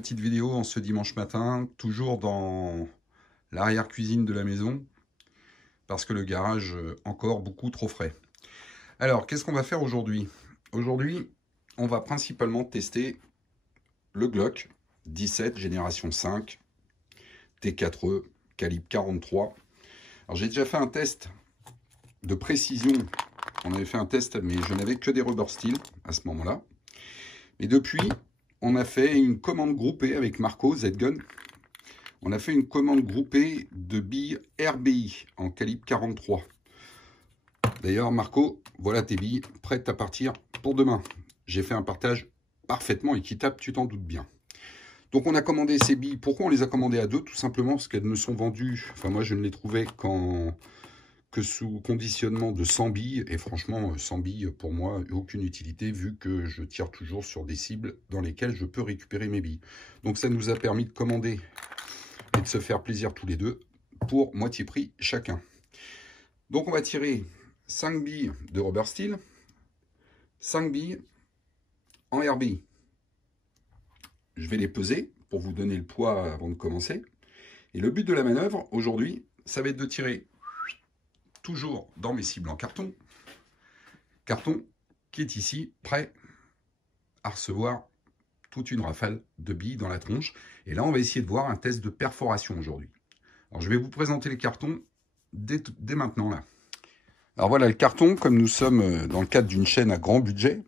petite vidéo en ce dimanche matin, toujours dans l'arrière-cuisine de la maison, parce que le garage encore beaucoup trop frais. Alors, qu'est-ce qu'on va faire aujourd'hui? Aujourd'hui, on va principalement tester le Glock 17 génération 5 T4E calibre 43. Alors j'ai déjà fait un test de précision. On avait fait un test, mais je n'avais que des rubber steel à ce moment-là. Et depuis, on a fait une commande groupée avec Marco Z-Gun. On a fait une commande groupée de billes RBI en calibre 43. D'ailleurs, Marco, voilà tes billes prêtes à partir pour demain. J'ai fait un partage parfaitement équitable, tu t'en doutes bien. Donc on a commandé ces billes. Pourquoi on les a commandées à deux? Tout simplement parce qu'elles ne sont vendues, enfin moi je ne les trouvais que sous conditionnement de 100 billes. Et franchement, 100 billes, pour moi, aucune utilité, vu que je tire toujours sur des cibles dans lesquelles je peux récupérer mes billes. Donc ça nous a permis de commander et de se faire plaisir tous les deux pour moitié prix chacun. Donc on va tirer 5 billes de rubber steel, 5 billes en RBI. Je vais les peser pour vous donner le poids avant de commencer. Et le but de la manœuvre aujourd'hui, ça va être de tirer toujours dans mes cibles en carton. Carton qui est ici, prêt à recevoir toute une rafale de billes dans la tronche. Et là, on va essayer de voir un test de perforation aujourd'hui. Alors, je vais vous présenter les cartons dès maintenant là. Alors voilà le carton, comme nous sommes dans le cadre d'une chaîne à grand budget,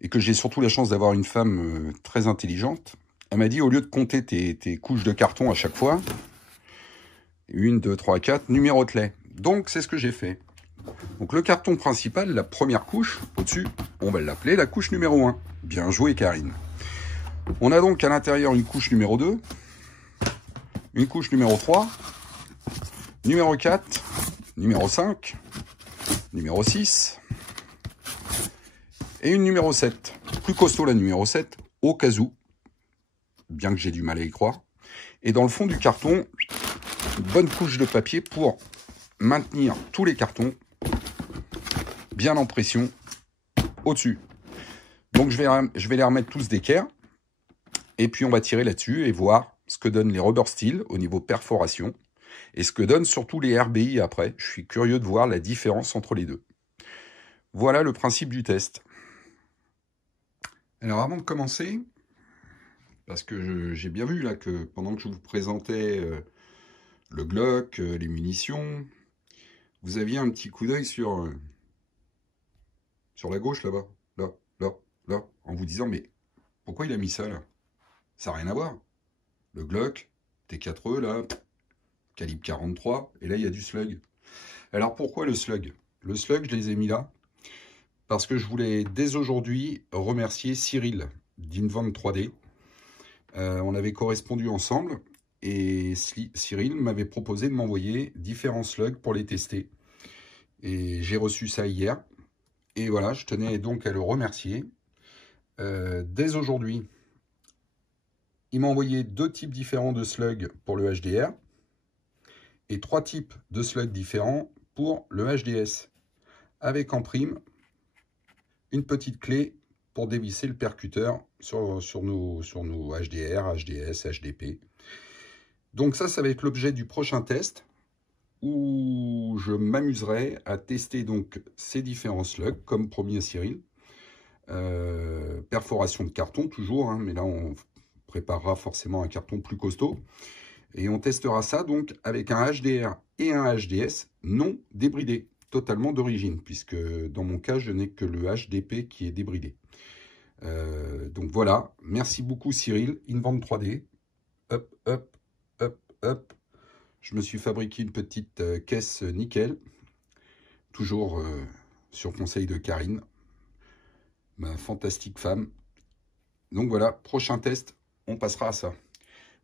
et que j'ai surtout la chance d'avoir une femme très intelligente, elle m'a dit, au lieu de compter tes couches de carton à chaque fois, 1, 2, 3, 4, numérote-les. Donc c'est ce que j'ai fait. Donc le carton principal, la première couche, au-dessus, on va l'appeler la couche numéro 1. Bien joué Karine. On a donc à l'intérieur une couche numéro 2, une couche numéro 3, numéro 4, numéro 5, numéro 6, et une numéro 7. Plus costaud la numéro 7, au cas où, bien que j'ai du mal à y croire. Et dans le fond du carton, une bonne couche de papier pour maintenir tous les cartons bien en pression au-dessus. Donc je vais les remettre tous d'équerre, et puis on va tirer là-dessus et voir ce que donnent les rubber steel au niveau perforation, et ce que donnent surtout les RBI après. Je suis curieux de voir la différence entre les deux. Voilà le principe du test. Alors avant de commencer, parce que j'ai bien vu là que pendant que je vous présentais le Glock, les munitions, vous aviez un petit coup d'œil sur la gauche là-bas, là, en vous disant mais pourquoi il a mis ça là? Ça n'a rien à voir. Le Glock, T4E là, calibre 43, et là il y a du slug. Alors pourquoi le slug? Le slug, je les ai mis là parce que je voulais dès aujourd'hui remercier Cyril d'Invent 3D. On avait correspondu ensemble et Cyril m'avait proposé de m'envoyer différents slugs pour les tester. Et j'ai reçu ça hier. Et voilà, je tenais donc à le remercier. Dès aujourd'hui, il m'a envoyé 2 types différents de slugs pour le HDR et 3 types de slugs différents pour le HDS, avec en prime une petite clé pour dévisser le percuteur sur nos HDR, HDS, HDP. Donc ça va être l'objet du prochain test, où je m'amuserai à tester donc ces différents slugs, comme promis à Cyril. Perforation de carton toujours, hein, mais là on préparera forcément un carton plus costaud. Et on testera ça donc avec un HDR et un HDS non débridé, totalement d'origine, puisque dans mon cas, je n'ai que le HDP qui est débridé. Donc voilà, merci beaucoup Cyril, Invent 3D. Hop, hop, hop, hop. Je me suis fabriqué une petite caisse nickel, toujours sur conseil de Karine, ma fantastique femme. Donc voilà, prochain test, on passera à ça.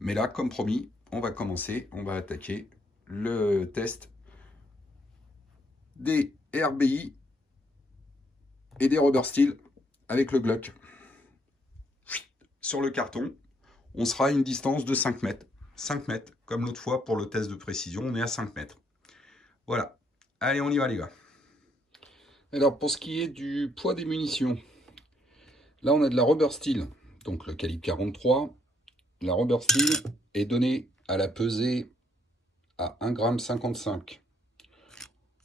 Mais là, comme promis, on va commencer, on va attaquer le test des RBI et des rubber steel avec le Glock. Sur le carton, on sera à une distance de 5 mètres. 5 mètres, comme l'autre fois pour le test de précision, on est à 5 mètres. Voilà. Allez, on y va les gars. Alors, pour ce qui est du poids des munitions, là on a de la rubber steel donc le calibre 43. La rubber steel est donnée à la pesée à 1,55 g.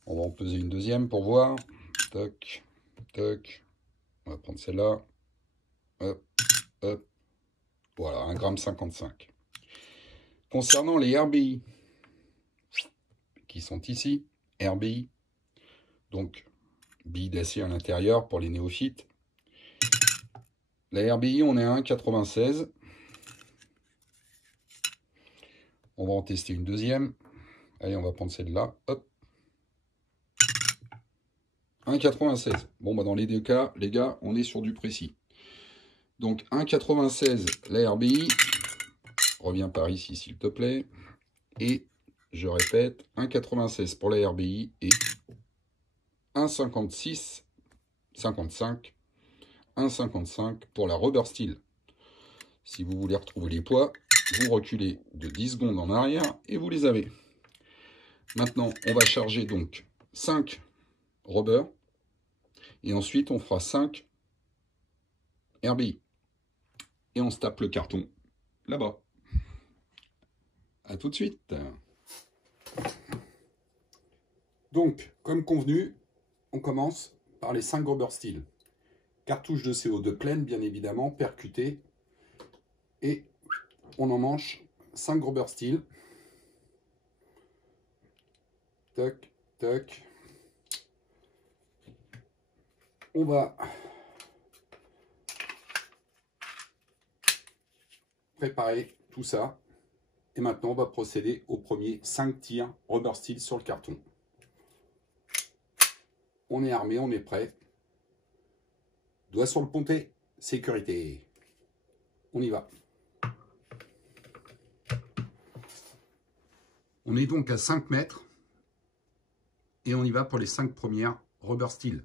On va en peser une deuxième pour voir. Toc, toc. On va prendre celle-là. Hop, hop. Voilà, 1,55 g. Concernant les RBI, qui sont ici, RBI, donc billes d'acier à l'intérieur pour les néophytes. La RBI, on est à 1,96. On va en tester une deuxième. Allez, on va prendre celle-là. Hop. 1,96. Bon, bah dans les deux cas, les gars, on est sur du précis. Donc 1,96 la RBI. Reviens par ici, s'il te plaît. Et je répète, 1,96 pour la RBI et 1,56, 55, 1,55 pour la rubber steel. Si vous voulez retrouver les poids, vous reculez de 10 secondes en arrière et vous les avez. Maintenant, on va charger donc 5 rubber et ensuite on fera 5 RBI. Et on se tape le carton là-bas. A tout de suite. Donc, comme convenu, on commence par les 5 rubber steel. Cartouche de CO2 pleine, bien évidemment, percutée. Et on en manche 5 rubber steel. Toc, toc. On va préparer tout ça. Et maintenant, on va procéder au premier 5 tirs rubber steel sur le carton. On est armé, on est prêt. Doigt sur le pontet, sécurité. On y va. On est donc à 5 mètres. Et on y va pour les 5 premières rubber steel.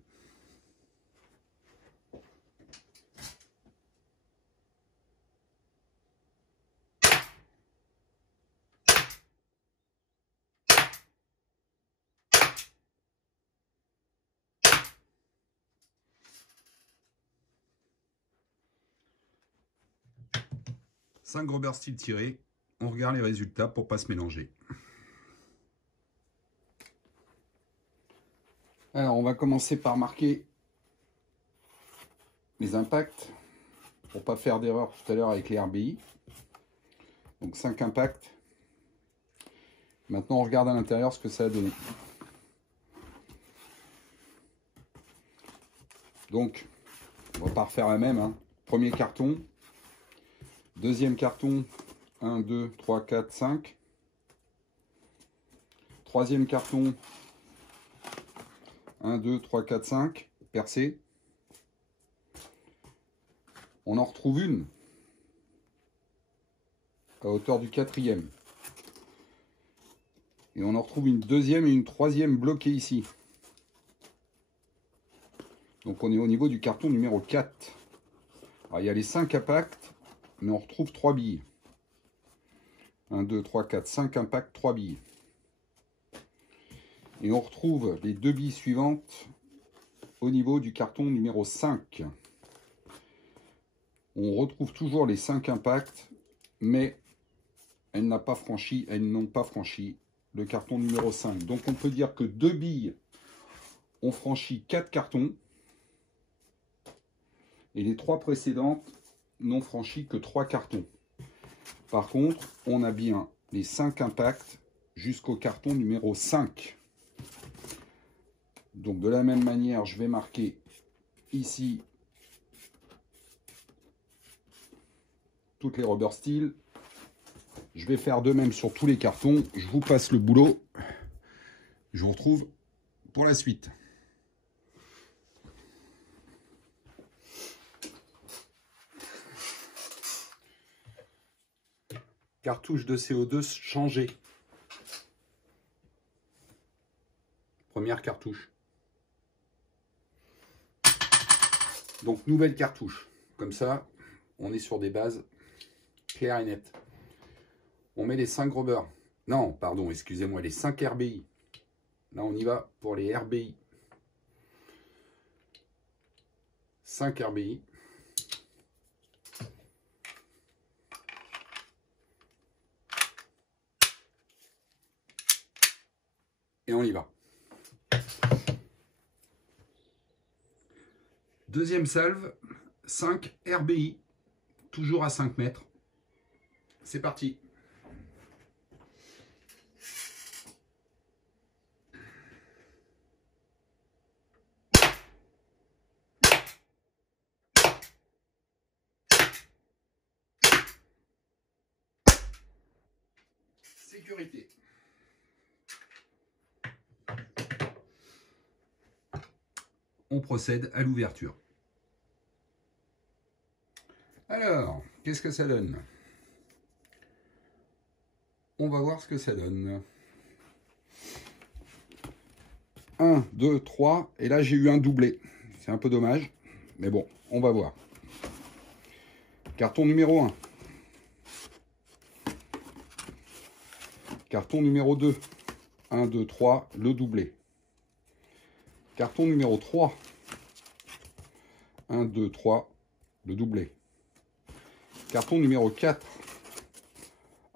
Cinq rubber steel tirés. On regarde les résultats pour ne pas se mélanger. Alors, on va commencer par marquer les impacts pour ne pas faire d'erreur tout à l'heure avec les RBI. Donc 5 impacts. Maintenant, on regarde à l'intérieur ce que ça a donné. Donc, on va pas refaire la même. Hein. Premier carton. Deuxième carton. 1, 2, 3, 4, 5. Troisième carton. 1, 2, 3, 4, 5. Percé. On en retrouve une à hauteur du quatrième. Et on en retrouve une deuxième et une troisième bloquées ici. Donc on est au niveau du carton numéro 4. Alors il y a les 5 impacts, mais on retrouve 3 billes. 1, 2, 3, 4, 5 impacts, 3 billes. Et on retrouve les 2 billes suivantes au niveau du carton numéro 5. On retrouve toujours les 5 impacts, mais elles n'ont pas franchi le carton numéro 5. Donc on peut dire que 2 billes ont franchi 4 cartons. Et les 3 précédentes n'ont franchi que 3 cartons. Par contre, on a bien les 5 impacts jusqu'au carton numéro 5. Donc de la même manière, je vais marquer ici toutes les rubber steel. Je vais faire de même sur tous les cartons. Je vous passe le boulot. Je vous retrouve pour la suite. Cartouche de CO2 changée. Première cartouche. Donc nouvelle cartouche. Comme ça, on est sur des bases claires et nettes. On met les 5 rubber. Non, pardon, excusez-moi, les 5 RBI. Là, on y va pour les RBI. 5 RBI. Et on y va. Deuxième salve, 5 RBI, toujours à 5 mètres. C'est parti. Sécurité. On procède à l'ouverture. Alors, qu'est-ce que ça donne? On va voir ce que ça donne. 1, 2, 3, et là j'ai eu un doublé. C'est un peu dommage, mais bon, on va voir. Carton numéro 1. Carton numéro 2. 1, 2, 3, le doublé. Carton numéro 3. 1, 2, 3, le doublé. Carton numéro 4.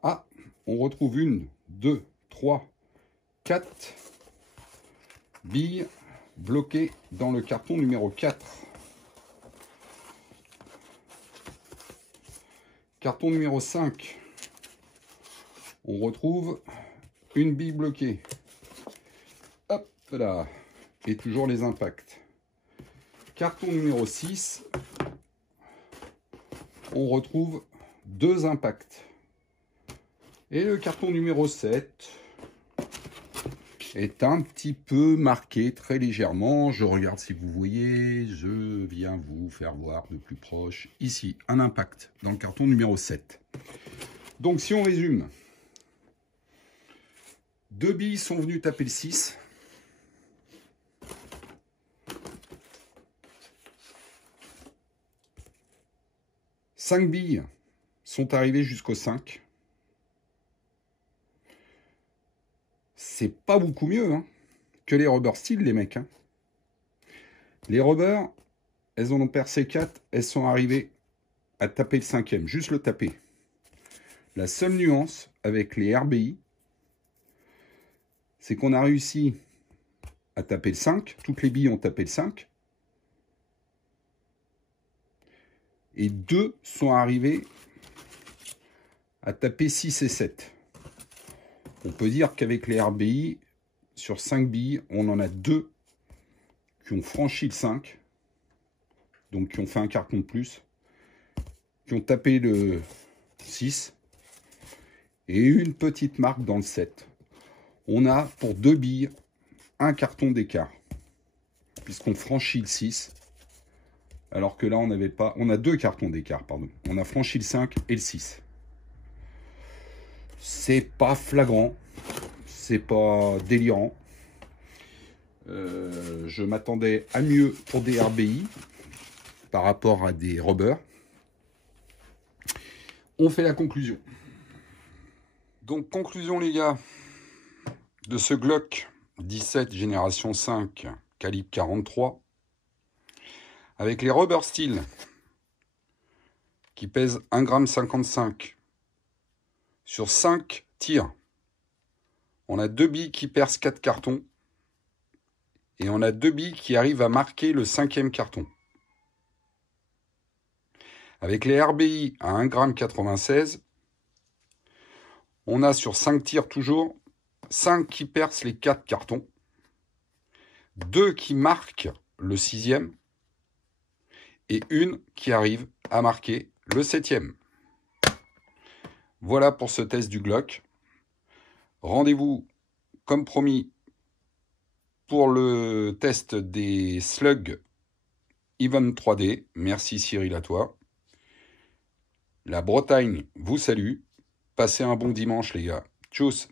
Ah, on retrouve 1, 2, 3, 4 billes bloquées dans le carton numéro 4. Carton numéro 5. On retrouve une bille bloquée. Hop là. Et toujours les impacts. Carton numéro 6. On retrouve 2 impacts. Et le carton numéro 7 est un petit peu marqué très légèrement. Je regarde si vous voyez. Je viens vous faire voir de plus proche. Ici, un impact dans le carton numéro 7. Donc si on résume, 2 billes sont venues taper le 6. Cinq billes sont arrivées jusqu'au 5. C'est pas beaucoup mieux hein, que les rubber steel, les mecs. Hein. Les rubber, elles en ont percé 4, elles sont arrivées à taper le 5e, juste le taper. La seule nuance avec les RBI, c'est qu'on a réussi à taper le 5, toutes les billes ont tapé le 5, et 2 sont arrivées à taper 6 et 7. On peut dire qu'avec les RBI, sur 5 billes, on en a 2 qui ont franchi le 5, donc qui ont fait un carton de plus, qui ont tapé le 6, et une petite marque dans le 7. On a pour 2 billes un carton d'écart, puisqu'on franchit le 6, alors que là on n'avait pas, on a 2 cartons d'écart, pardon. On a franchi le 5 et le 6. C'est pas flagrant, c'est pas délirant. Je m'attendais à mieux pour des RBI par rapport à des rubber. On fait la conclusion. Donc conclusion les gars, de ce Glock 17 génération 5 calibre 43 avec les rubber steel qui pèsent 1,55 g sur 5 tirs. On a 2 billes qui percent 4 cartons et on a 2 billes qui arrivent à marquer le 5e carton. Avec les RBI à 1,96 g, on a sur 5 tirs toujours 5 qui percent les 4 cartons, 2 qui marquent le 6e et une qui arrive à marquer le 7e. Voilà pour ce test du Glock. Rendez-vous, comme promis, pour le test des Slug Even 3D. Merci Cyril, à toi. La Bretagne vous salue. Passez un bon dimanche les gars. Tchuss.